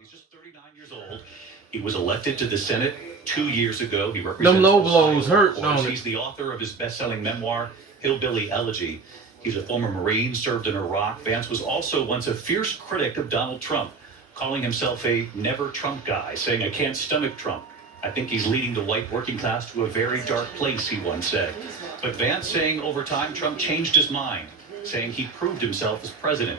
He's just 39 years old. He was elected to the Senate 2 years ago. He Them represents low Ohio, blows of hurt, course. don't it? He's the author of his best-selling memoir, Hillbilly Elegy. He's a former Marine, served in Iraq. Vance was also once a fierce critic of Donald Trump, calling himself a never Trump guy, saying, "I can't stomach Trump. I think he's leading the white working class to a very dark place," he once said. But Vance saying over time Trump changed his mind, saying he proved himself as president.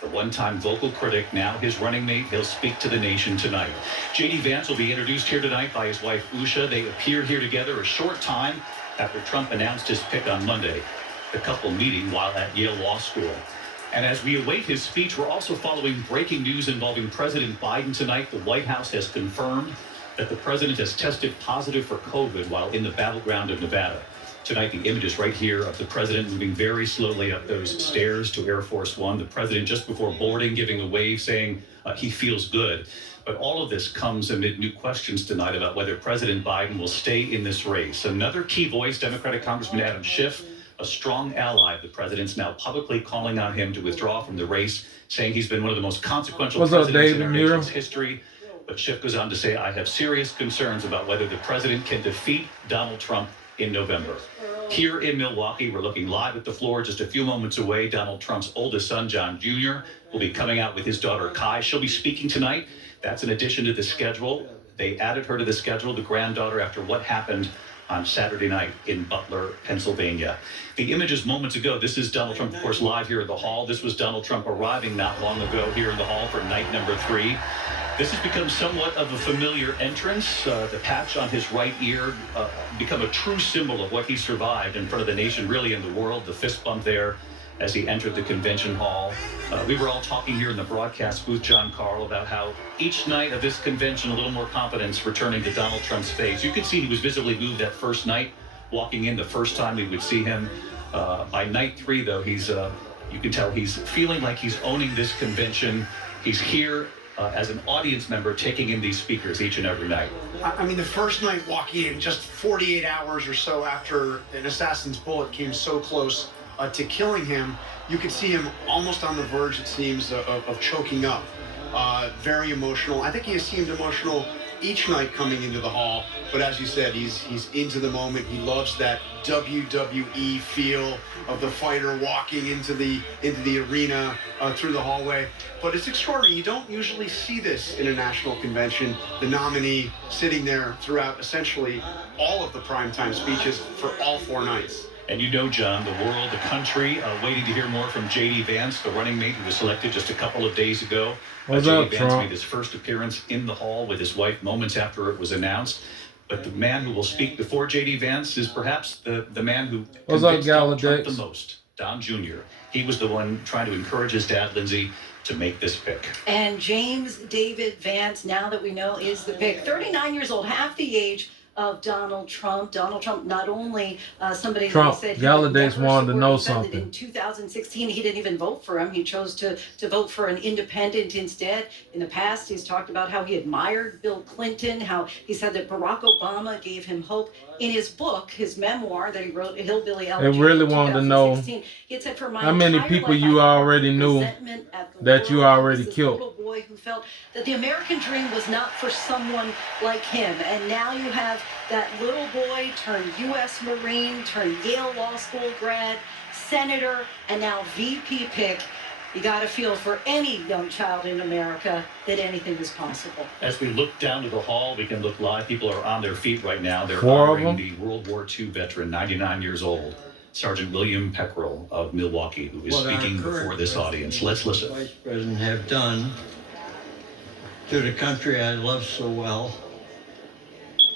The one-time vocal critic, now his running mate, he'll speak to the nation tonight. J.D. Vance will be introduced here tonight by his wife, Usha. They appeared here together a short time after Trump announced his pick on Monday. The couple meeting while at Yale Law School. And as we await his speech, we're also following breaking news involving President Biden tonight. The White House has confirmed that the president has tested positive for COVID while in the battleground of Nevada. Tonight, the images right here of the president moving very slowly up those stairs to Air Force One. The president just before boarding giving a wave saying he feels good. But all of this comes amid new questions tonight about whether President Biden will stay in this race. Another key voice, Democratic Congressman Adam Schiff, a strong ally of the president's, now publicly calling on him to withdraw from the race, saying he's been one of the most consequential presidents in our nation's history. But Schiff goes on to say, "I have serious concerns about whether the president can defeat Donald Trump in November." Here in Milwaukee, we're looking live at the floor just a few moments away. Donald Trump's oldest son, John Jr., will be coming out with his daughter, Kai. She'll be speaking tonight. That's in addition to the schedule. They added her to the schedule, the granddaughter, after what happened on Saturday night in Butler, Pennsylvania. The images moments ago, this is Donald Trump, of course, live here at the hall. This was Donald Trump arriving not long ago here in the hall for night number 3. This has become somewhat of a familiar entrance. The patch on his right ear become a true symbol of what he survived in front of the nation, really in the world. The fist bump there as he entered the convention hall. We were all talking here in the broadcast booth, John Carl, about how each night of this convention, a little more confidence returning to Donald Trump's face. You could see he was visibly moved that first night, walking in the first time we would see him. By night 3, though, he's you can tell he's feeling like he's owning this convention. He's here as an audience member, taking in these speakers each and every night. I mean, the first night walking in, just 48 hours or so after an assassin's bullet came so close to killing him, you could see him almost on the verge, it seems, of choking up. Very emotional. I think he has seemed emotional each night coming into the hall, but as you said, he's into the moment. He loves that WWE feel of the fighter walking into the arena through the hallway. But it's extraordinary. You don't usually see this in a national convention. The nominee sitting there throughout essentially all of the primetime speeches for all 4 nights. And you know, John, the world, the country, waiting to hear more from J.D. Vance, the running mate who was selected just a couple of days ago. J.D. Vance made his first appearance in the hall with his wife moments after it was announced. But the man who will speak before J.D. Vance is perhaps the man who convinced Donald Trump the most, Don Jr. He was the one trying to encourage his dad, Lindsey, to make this pick. And James David Vance, now that we know, is the pick. 39 years old, half the age of Donald Trump. Donald Trump, not only somebody Trump, that said Galladay wanted to know something. In 2016, he didn't even vote for him. He chose to vote for an independent instead. In the past, he's talked about how he admired Bill Clinton, how he said that Barack Obama gave him hope. In his book, his memoir that he wrote, Hillbilly Elegy, I really wanted to know he had said, for my how many people you already knew that you already killed. Little boy who felt that the American dream was not for someone like him. And now you have that little boy turned U.S. Marine, turned Yale Law School grad, senator, and now VP pick. You got to feel for any young child in America that anything is possible. As we look down to the hall, we can look live. People are on their feet right now. They're 4 of honoring them? the World War II veteran, 99 years old, Sergeant William Peckrell of Milwaukee, who is speaking before this audience. Let's listen. Vice President have done to the country I love so well.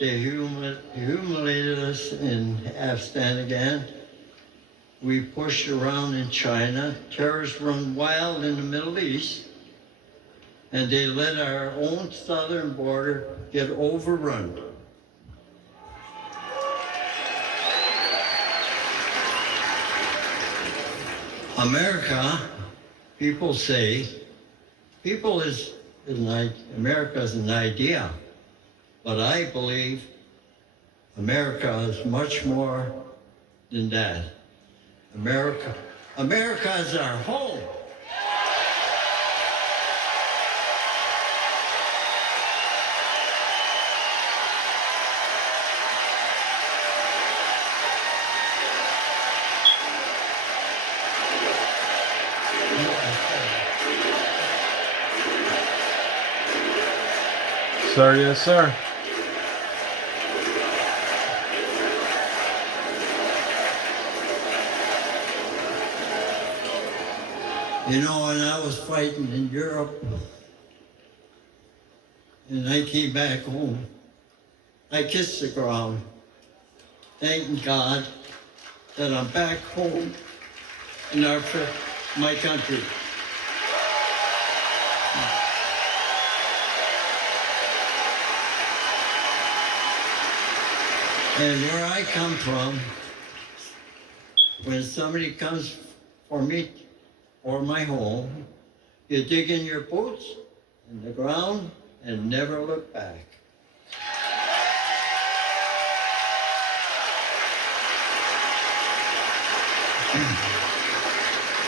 They humiliated us in Afghanistan. We pushed around in China. Terrorists run wild in the Middle East. And they let our own southern border get overrun. America, people say, America is an idea. But I believe America is much more than that. America, America is our home. 'Cause our current president, Vice President have done to the country I love so well. They humiliated us in Afghanistan. Terrorists run wild in the Middle East. And they let our own southern border get overrun. America, people say, people is an idea. But I believe America is much more than that. America is our home. sir. Yes, sir. You know, when I was fighting in Europe and I came back home, I kissed the ground, thanking God that I'm back home in my country. And where I come from, when somebody comes for me or my home, you dig in your boots in the ground and never look back.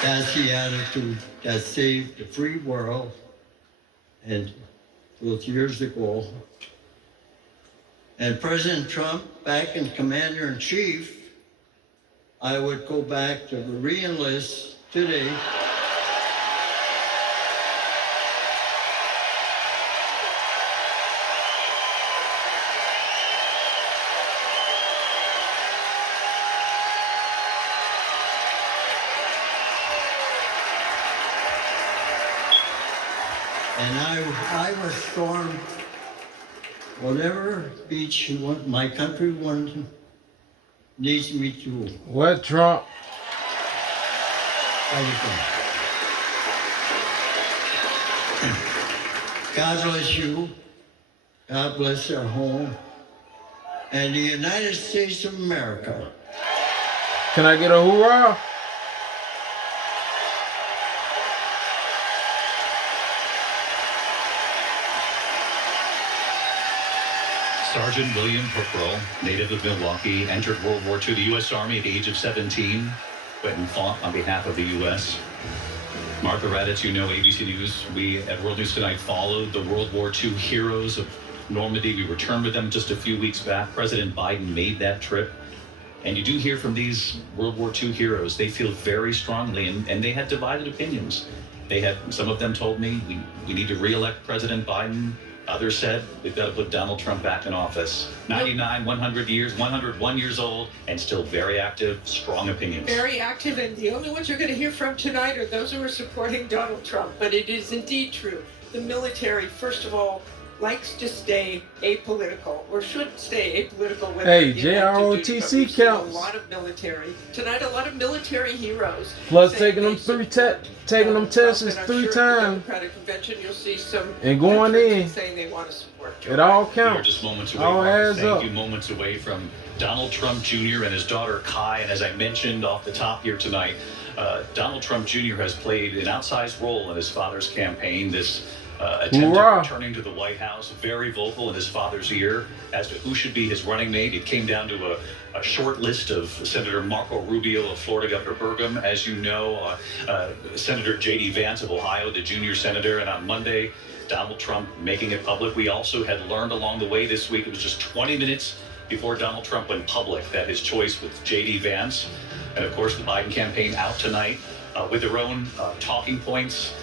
That's the attitude that saved the free world, and those years ago. And President Trump, back in Commander-in-Chief, I would go back to re-enlist today. And I was stormed whatever beach my country needs me to. What, Trump? God bless you. God bless our home. And the United States of America. Can I get a hoorah? Sergeant William Pookrell, native of Milwaukee, entered World War II, the U.S. Army at the age of 17, went and fought on behalf of the U.S. Martha Raddatz, you know ABC News. We at World News Tonight followed the World War II heroes of Normandy. We returned with them just a few weeks back. President Biden made that trip. And you do hear from these World War II heroes. They feel very strongly, and they had divided opinions. Some of them told me, we need to re-elect President Biden. Others said we've got to put Donald Trump back in office. 99, 100 years, 101 years old, and still very active, strong opinions. Very active, and the only ones you're going to hear from tonight are those who are supporting Donald Trump. But it is indeed true. The military, first of all, likes to stay apolitical, or should stay apolitical. Hey, JROTC counts. A lot of military tonight. A lot of military heroes. Plus taking them tests 3 times. Democratic convention, you'll see some and going in saying they want to support Joe it all Biden. counts. We're just moments away. All adds Thank up. you. Moments away from Donald Trump Jr. and his daughter Kai. And as I mentioned off the top here tonight, Donald Trump Jr. has played an outsized role in his father's campaign. This attempt at returning to the White House, very vocal in his father's ear as to who should be his running mate. It came down to a short list of Senator Marco Rubio of Florida, Governor Burgum, as you know, Senator J.D. Vance of Ohio, the junior senator, and on Monday, Donald Trump making it public. We also had learned along the way this week, it was just 20 minutes before Donald Trump went public, that his choice with J.D. Vance, and of course the Biden campaign out tonight with their own talking points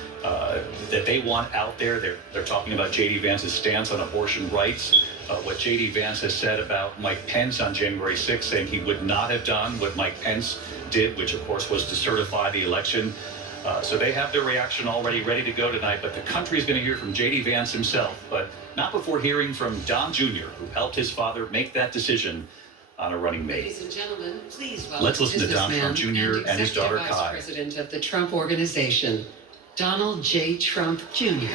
that they want out there. They're talking about J.D. Vance's stance on abortion rights, what J.D. Vance has said about Mike Pence on January 6th, saying he would not have done what Mike Pence did, which of course was to certify the election. So they have their reaction already ready to go tonight, but the country is going to hear from J.D. Vance himself, but not before hearing from Don Jr., who helped his father make that decision on a running mate. Ladies and gentlemen, please welcome Let's listen to Don Trump Jr. and his daughter Vice Kai. President of the Trump Organization, Donald J. Trump Jr.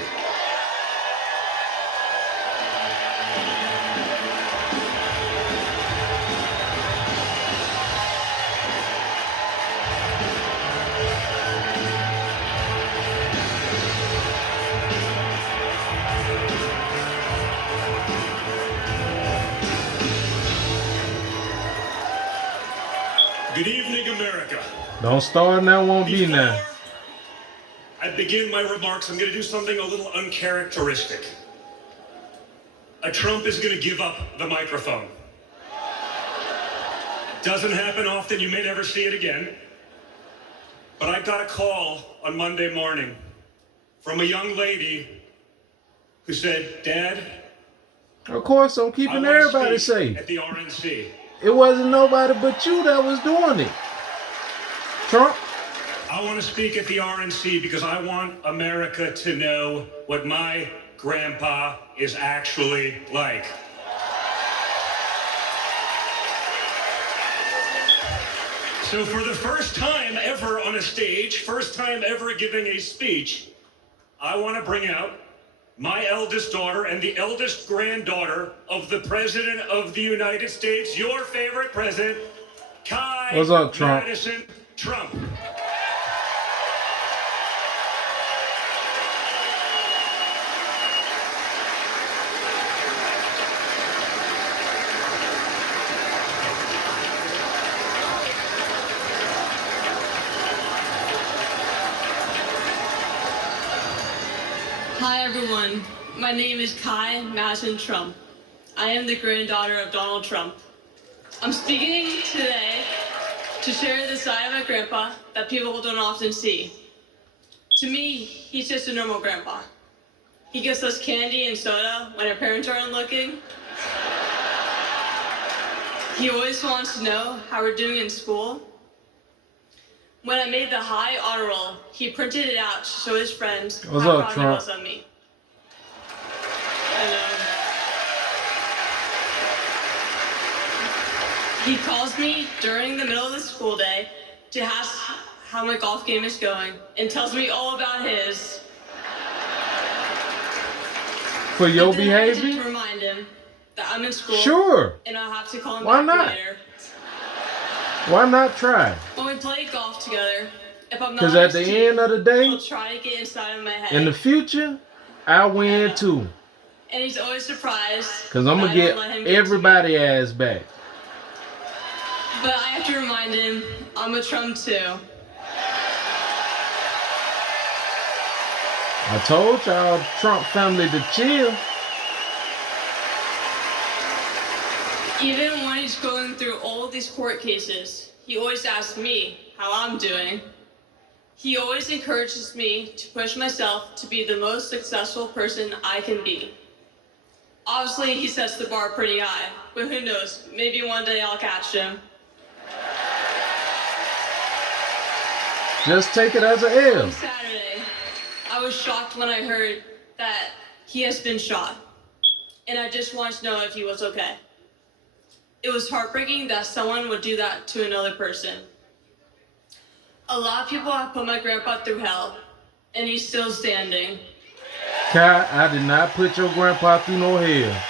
Good evening, America. Don't start now, won't be now. Before I begin my remarks, I'm going to do something a little uncharacteristic. A Trump is going to give up the microphone. Doesn't happen often, you may never see it again. But I got a call on Monday morning from a young lady who said, "Dad, Of course, I'm I keeping wanna everybody speak safe. at the RNC. It wasn't nobody but you that was doing it. Trump. I want to speak at the RNC because I want America to know what my grandpa is actually like. So for the first time ever on a stage, first time ever giving a speech, I want to bring out my eldest daughter and the eldest granddaughter of the President of the United States, your favorite president, Kai What's up, Trump? Madison Trump. Hi everyone, my name is Kai Madison Trump. I am the granddaughter of Donald Trump. I'm speaking today to share the side of my grandpa that people don't often see. To me, he's just a normal grandpa. He gives us candy and soda when our parents aren't looking. He always wants to know how we're doing in school. When I made the high honor roll, he printed it out to show his friends What's how up, proud Trump? he was of me. And, he calls me during the middle of the school day to ask how my golf game is going and tells me all about his. For your But then I behavior? need to remind him that I'm in school. Sure. And I'll have to call him Why back not? later. Why not try? When we play golf together, if I'm not Because on at his the team, end of the day, he'll try to get inside of my head. in the future, I win too. And he's always surprised. Because I'm going to that I don't let him get get to me. everybody ass back. But I have to remind him, I'm a Trump too. I told y'all, Trump family to chill. Even when he's going through all these court cases, he always asks me how I'm doing. He always encourages me to push myself to be the most successful person I can be. Obviously, he sets the bar pretty high, but who knows, maybe one day I'll catch him. Just take it as an L. On Saturday, I was shocked when I heard that he has been shot, and I just wanted to know if he was okay. It was heartbreaking that someone would do that to another person. A lot of people have put my grandpa through hell, and he's still standing. Kai, I did not put your grandpa through no hell.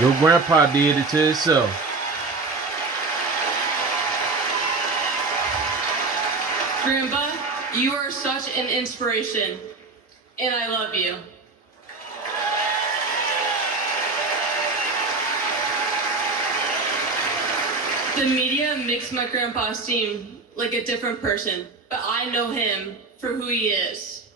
Your grandpa did it to himself. Grandpa, you are such an inspiration, and I love you. The media makes my grandpa seem like a different person, but I know him for who he is.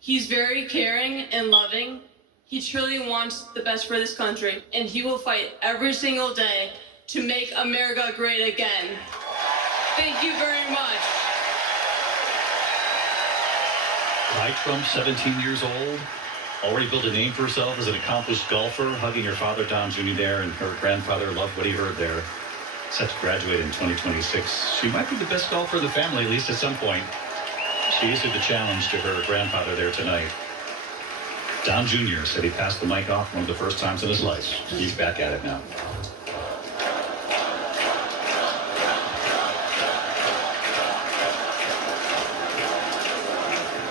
He's very caring and loving. He truly wants the best for this country, and he will fight every single day to make America great again. Thank you very much. Kai Trump, 17 years old, already built a name for herself as an accomplished golfer, hugging her father, Don Jr. there, and her grandfather loved what he heard there. Set to graduate in 2026. She might be the best golfer of the family, at least at some point. She issued the challenge to her grandfather there tonight. Don Jr. said he passed the mic off one of the first times in his life. He's back at it now.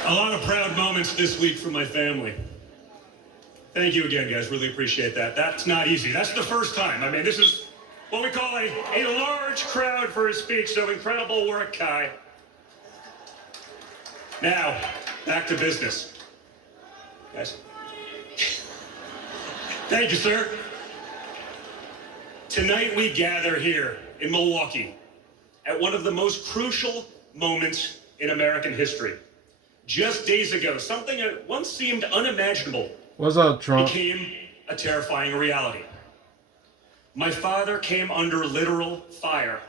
A lot of proud moments this week from my family. Thank you again, guys. Really appreciate that. That's not easy. That's the first time. I mean, this is what we call a large crowd for a speech, so incredible work, Kai. Now, back to business. Guys. Thank you, sir. Tonight we gather here in Milwaukee at one of the most crucial moments in American history. Just days ago, something that once seemed unimaginable What's up, Trump? became a terrifying reality. My father came under literal fire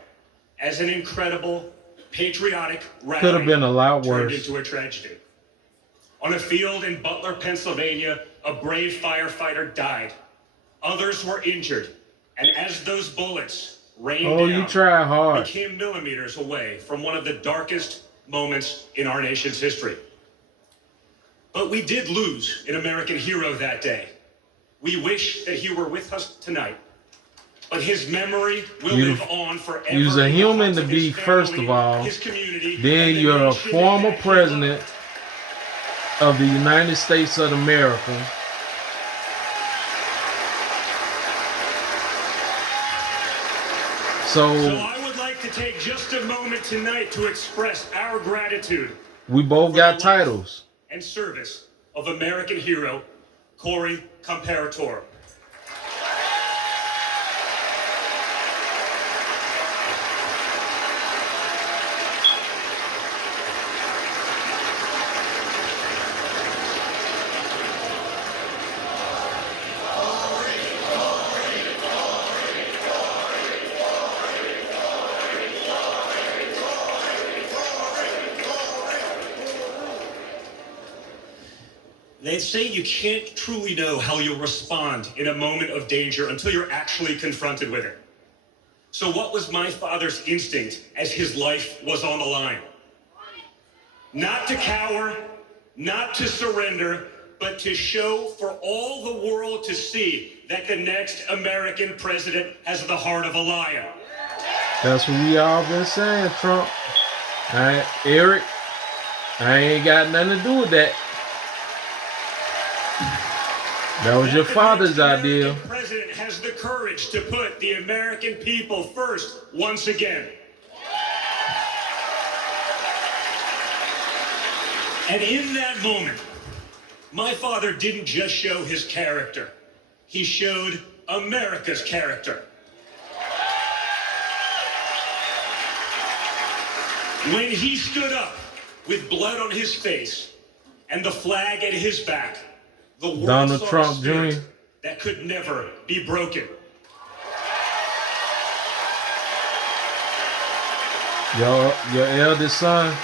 as an incredible, patriotic rally Could have been a lot turned worse. into a tragedy. On a field in Butler, Pennsylvania, a brave firefighter died. Others were injured. And as those bullets rained down, you tried hard. we came millimeters away from one of the darkest moments in our nation's history. But we did lose an American hero that day. We wish that he were with us tonight. But his memory will live on forever. You're a human to be, first of all. Then you're a former president of the United States of America. So I would like to take just a moment tonight to express our gratitude. We both got titles. And service of American hero, Corey Comparator. They say you can't truly know how you'll respond in a moment of danger until you're actually confronted with it. So what was my father's instinct as his life was on the line? Not to cower, not to surrender, but to show for all the world to see that the next American president has the heart of a lion. That's what we all been saying, Trump. All right, Eric, I ain't got nothing to do with that. That was your father's idea. The president has the courage to put the American people first once again. And in that moment, my father didn't just show his character. He showed America's character. When he stood up with blood on his face and the flag at his back, the world Donald saw Trump a spirit Jr. that could never be broken. Your eldest son.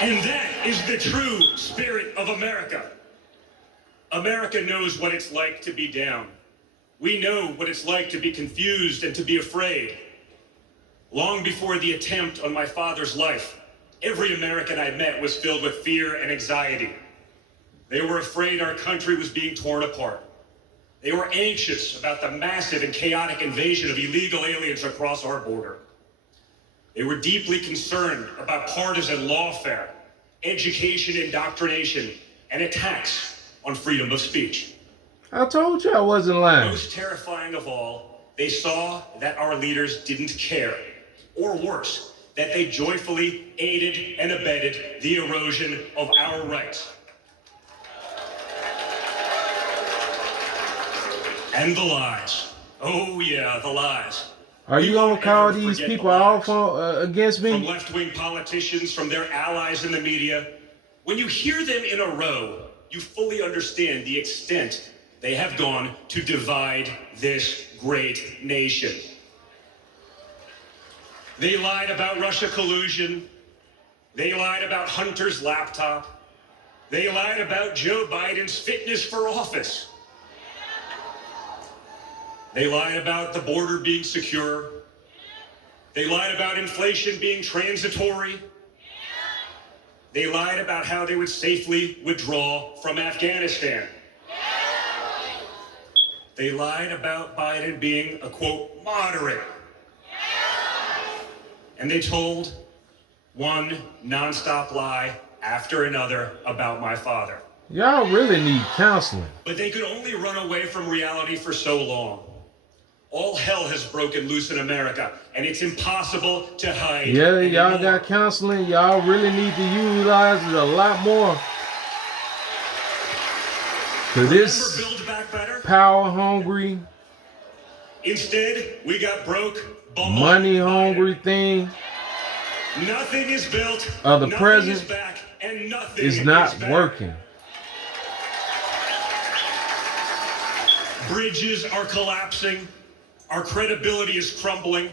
And that is the true spirit of America. America knows what it's like to be down. We know what it's like to be confused and to be afraid. Long before the attempt on my father's life, every American I met was filled with fear and anxiety. They were afraid our country was being torn apart. They were anxious about the massive and chaotic invasion of illegal aliens across our border. They were deeply concerned about partisan lawfare, education indoctrination, and attacks on freedom of speech. I told you I wasn't lying. Most terrifying of all, they saw that our leaders didn't care, or worse, that they joyfully aided and abetted the erosion of our rights. And the lies. Oh yeah, the lies. Are you gonna call these people off against me? From left-wing politicians, from their allies in the media. When you hear them in a row, you fully understand the extent they have gone to divide this great nation. They lied about Russia collusion. They lied about Hunter's laptop. They lied about Joe Biden's fitness for office. They lied about the border being secure. They lied about inflation being transitory. They lied about how they would safely withdraw from Afghanistan. They lied about Biden being a, quote, moderate. And they told one nonstop lie after another about my father. Y'all really need counseling. But they could only run away from reality for so long. All hell has broken loose in America, and it's impossible to hide. Yeah, y'all anymore. got counseling. Y'all really need to utilize it a lot more. Cause this Build Back Better? power hungry, Instead, we got broke, bummed, money hungry thing Nothing is built, of the nothing president is back, and nothing is not back. working. Bridges are collapsing, our credibility is crumbling,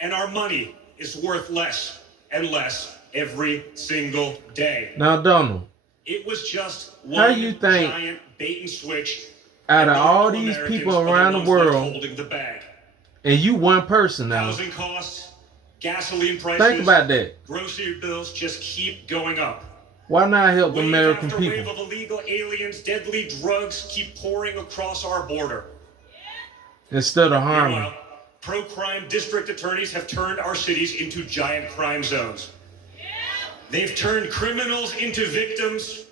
and our money is worth less and less every single day. Now, Donald, It was just how one you think giant bait and switch. out of and all normal these Americans people are the around the ones left world, holding the bag. and you one person now, Housing costs, gasoline prices, think about that. grocery bills just keep going up. Why not help the Wave American after people? wave of illegal aliens, deadly drugs keep pouring across our border. Instead of harming? Meanwhile, pro-crime district attorneys have turned our cities into giant crime zones. They've turned criminals into victims,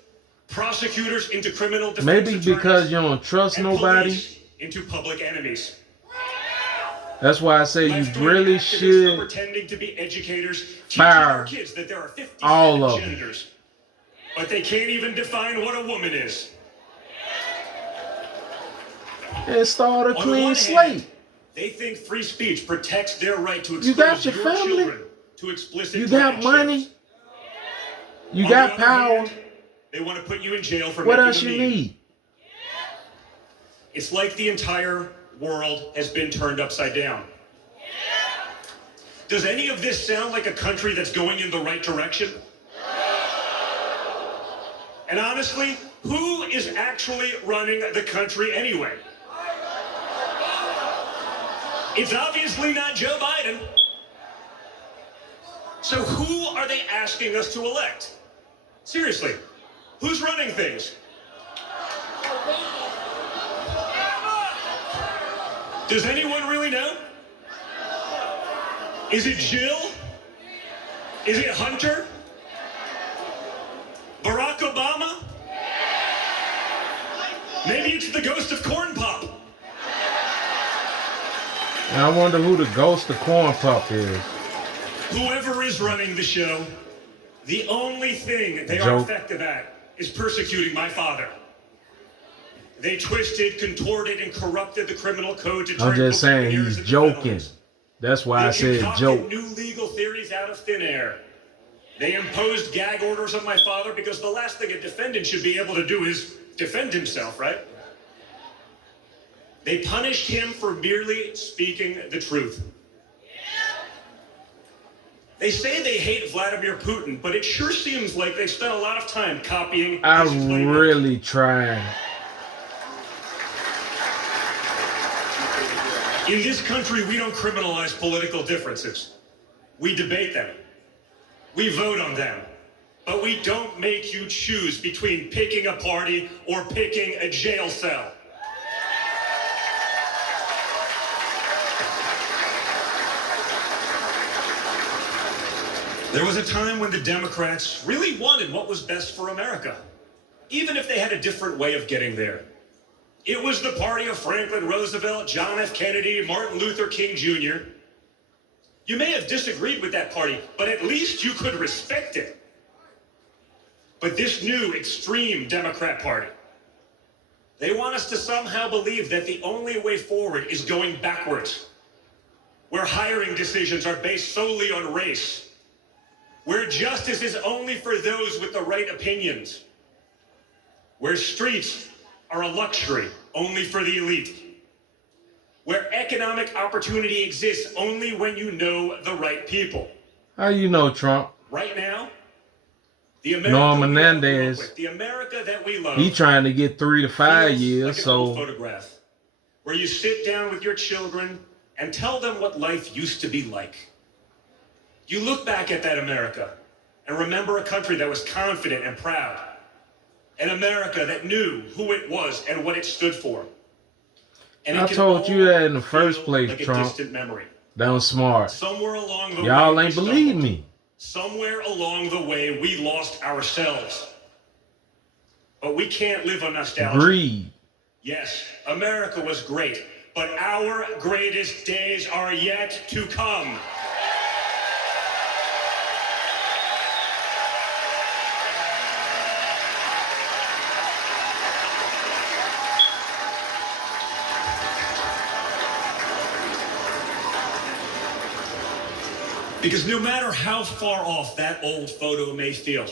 prosecutors into criminal defense Maybe attorneys, because you don't trust and nobody. police into public enemies. That's why I say you Left-wing really activists are should pretending to be educators, teaching fire our kids that there are 57 all of them. genders, but they can't even define what a woman is. and start a On the clean one slate. hand, they think free speech protects their right to You got expose your your family. children to explicit You got internet money. shows. You On got the other power. hand, they want to put you in jail for What making else a you meme. need? It's like the entire world has been turned upside down. Does any of this sound like a country that's going in the right direction? And honestly, who is actually running the country anyway? It's obviously not Joe Biden. So who are they asking us to elect? Seriously, who's running things? Does anyone really know? Is it Jill? Is it Hunter? Barack Obama? Maybe it's the ghost of Corn Pop. And I wonder who the ghost of Corn Pop is. Whoever is running the show, the only thing they are Joke. effective at is persecuting my father. They twisted, contorted, and corrupted the criminal code to turn I'm just open saying ears he's into joking. felonies. That's why I They said concocted joke. new legal theories out of thin air. They imposed gag orders on my father because the last thing a defendant should be able to do is defend himself, right? They punished him for merely speaking the truth. They say they hate Vladimir Putin, but it sure seems like they spent a lot of time copying I his playbook. really tried. In this country, we don't criminalize political differences. We debate them. We vote on them. But we don't make you choose between picking a party or picking a jail cell. There was a time when the Democrats really wanted what was best for America, even if they had a different way of getting there. It was the party of Franklin Roosevelt, John F. Kennedy, Martin Luther King Jr. You may have disagreed with that party, but at least you could respect it. But this new extreme Democrat Party, they want us to somehow believe that the only way forward is going backwards, where hiring decisions are based solely on race, where justice is only for those with the right opinions, where streets are a luxury only for the elite, where economic opportunity exists only when you know the right people. How you know Trump? Right now, the America Norman we all grew up Menendez. with, the America that we love, He trying to get 3 to 5 feels years, like an old so photograph where you sit down with your children and tell them what life used to be like. You look back at that America and remember a country that was confident and proud. An America that knew who it was and what it stood for. And it I can told you all that in the first feel place, like Trump. a distant memory. that was smart. Somewhere along the Y'all way, ain't we believe stumbled. me. Somewhere along the way, we lost ourselves. But we can't live on nostalgia. Greed. Yes, America was great, but our greatest days are yet to come. Because no matter how far off that old photo may feel,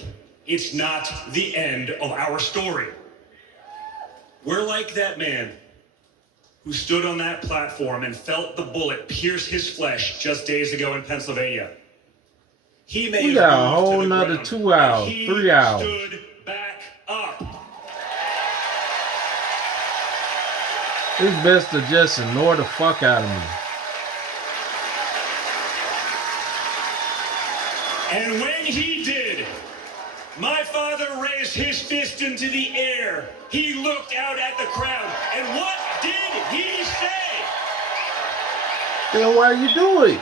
it's not the end of our story. We're like that man who stood on that platform and felt the bullet pierce his flesh just days ago in Pennsylvania. He may We have got a moved to whole the nother ground, 2 but hours, he 3 hours. stood back up. It's best to just ignore the fuck out of me. And when he did, my father raised his fist into the air. He looked out at the crowd. And what did he say? Then why you do it?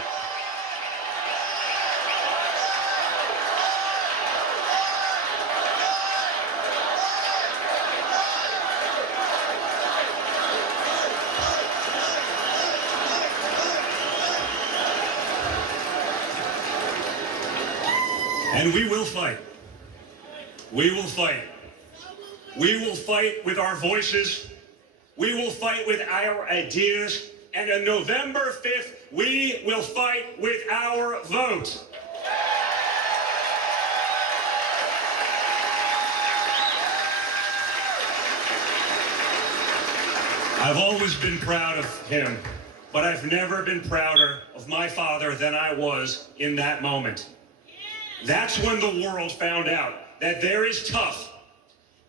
And we will fight. We will fight. We will fight with our voices. We will fight with our ideas. And on November 5th, we will fight with our vote. I've always been proud of him, but I've never been prouder of my father than I was in that moment. That's when the world found out that there is tough,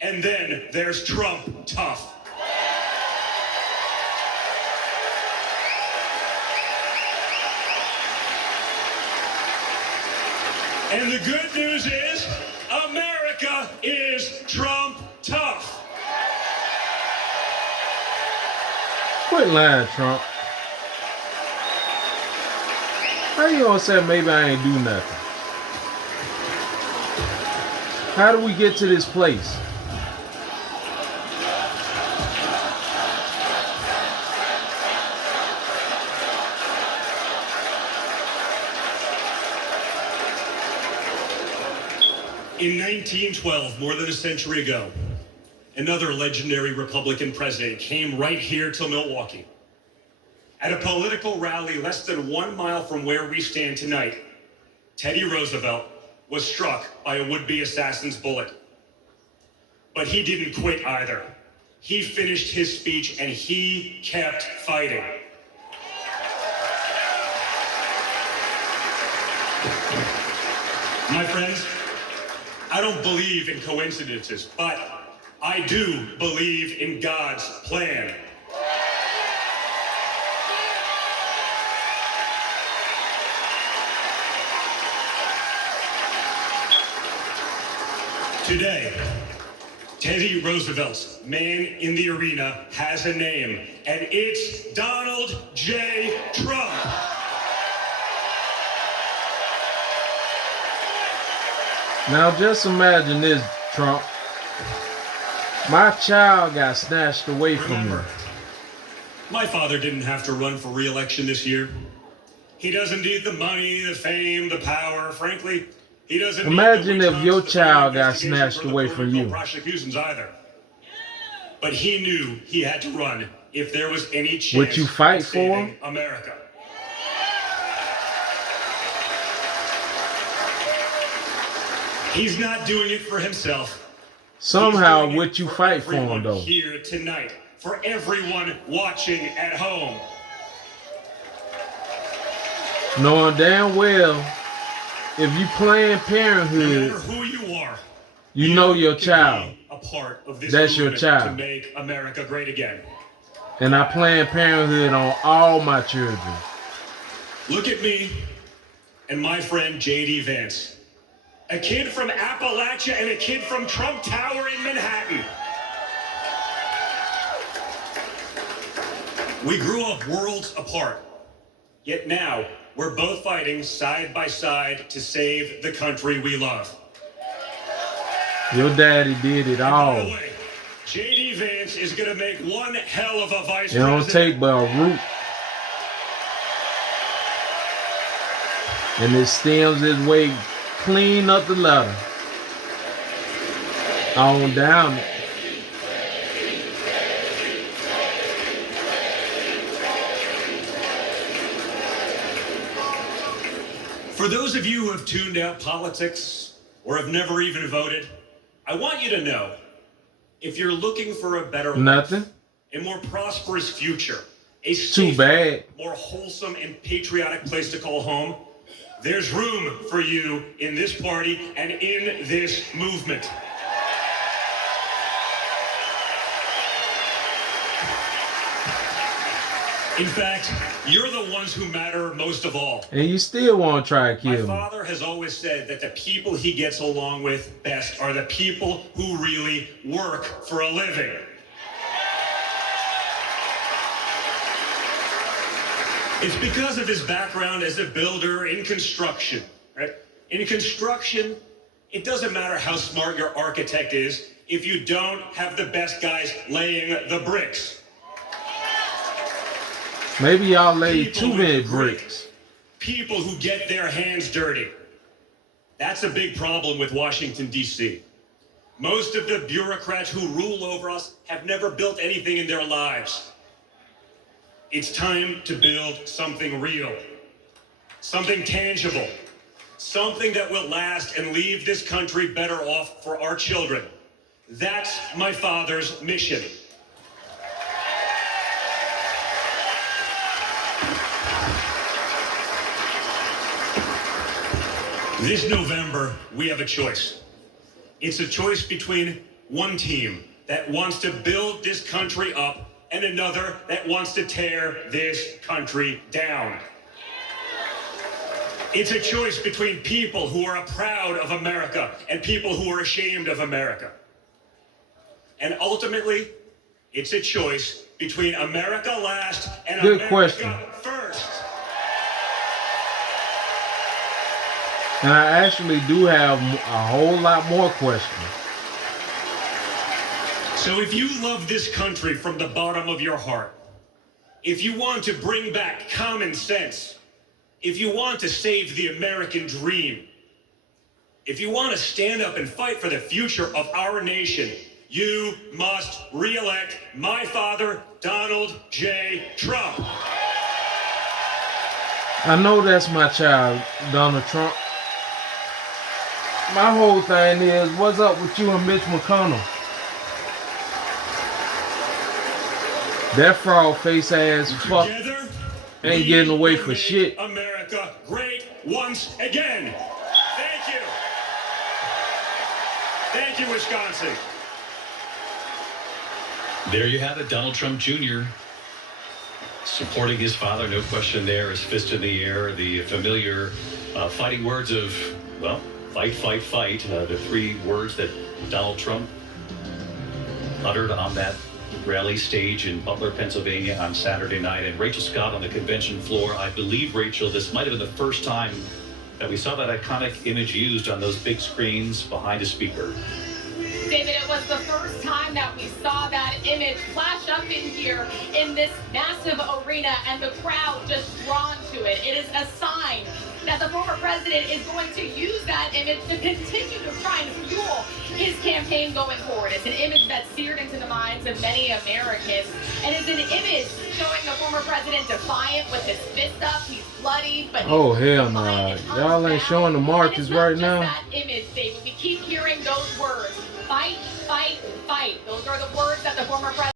and then there's Trump tough. And the good news is, America is Trump tough. Quit lying, Trump. How you gonna say maybe I ain't do nothing? How do we get to this place? In 1912, more than a century ago, another legendary Republican president came right here to Milwaukee. At a political rally less than 1 mile from where we stand tonight, Teddy Roosevelt was struck by a would-be assassin's bullet. But he didn't quit either. He finished his speech and he kept fighting. My friends, I don't believe in coincidences, but I do believe in God's plan. Today, Teddy Roosevelt's man in the arena has a name, and it's Donald J. Trump. Now just imagine this, Trump. My child got snatched away from me. My father didn't have to run for re-election this year. He doesn't need the money, the fame, the power. Frankly, he doesn't Imagine need the if your the child got investigations snatched or the away from political you. Prosecutions either. But he knew he had to run if there was any chance Would you fight of for saving him? America. He's not doing it for himself. Somehow, He's doing would it you for fight for him everyone though? Here tonight, for everyone watching at home. Knowing damn well, if you Planned No Parenthood, matter who you are, you know your can child. be a part of this That's your movement child. to make America great again. And I Planned Parenthood on all my children. Look at me and my friend J.D. Vance. A kid from Appalachia and a kid from Trump Tower in Manhattan. We grew up worlds apart. Yet now, we're both fighting side by side to save the country we love. Your daddy did it And by all. the way, J.D. Vance is going to make one hell of a vice It don't president. take but a root. And it stems its way clean up the ladder. On down it. For those of you who have tuned out politics or have never even voted, I want you to know, if you're looking for a better life, Nothing. a more prosperous future, a Too safer, bad. more wholesome and patriotic place to call home, there's room for you in this party and in this movement. In fact, you're the ones who matter most of all. And you still want to try to kill My me. father has always said that the people he gets along with best are the people who really work for a living. It's because of his background as a builder in construction, right? In construction, it doesn't matter how smart your architect is if you don't have the best guys laying the bricks. Maybe y'all laid People too with many grit. bricks. People who get their hands dirty. That's a big problem with Washington, D.C. Most of the bureaucrats who rule over us have never built anything in their lives. It's time to build something real, something tangible, something that will last and leave this country better off for our children. That's my father's mission. This November, we have a choice. It's a choice between one team that wants to build this country up and another that wants to tear this country down. It's a choice between people who are proud of America and people who are ashamed of America. And ultimately, it's a choice between America last and Good America question. first. And I actually do have a whole lot more questions. So if you love this country from the bottom of your heart, if you want to bring back common sense, if you want to save the American dream, if you want to stand up and fight for the future of our nation, you must re-elect my father, Donald J. Trump. I know that's my child, Donald Trump. My whole thing is, what's up with you and Mitch McConnell? That fraud face ass fuck Together, ain't we getting away will for make shit. America great once again. Thank you. Thank you, Wisconsin. There you have it, Donald Trump Jr. supporting his father, no question there, his fist in the air, the familiar fighting words of, well, fight, fight, fight, the three words that Donald Trump uttered on that rally stage in Butler, Pennsylvania on Saturday night. And Rachel Scott on the convention floor. I believe, Rachel, this might have been the first time that we saw that iconic image used on those big screens behind a speaker. David, it was the first time that we saw that image flash up in here in this massive arena and the crowd just drawn to it. It is a sign that the former president is going to use that image to continue to try and fuel his campaign going forward. It's an image that's seared into the minds of many Americans, and it's an image showing the former president defiant with his fist up. He's bloody, but Oh, hell no. Y'all ain't showing the marches right now. that image, David. We keep hearing those words. Fight, fight, fight. Those are the words that the former president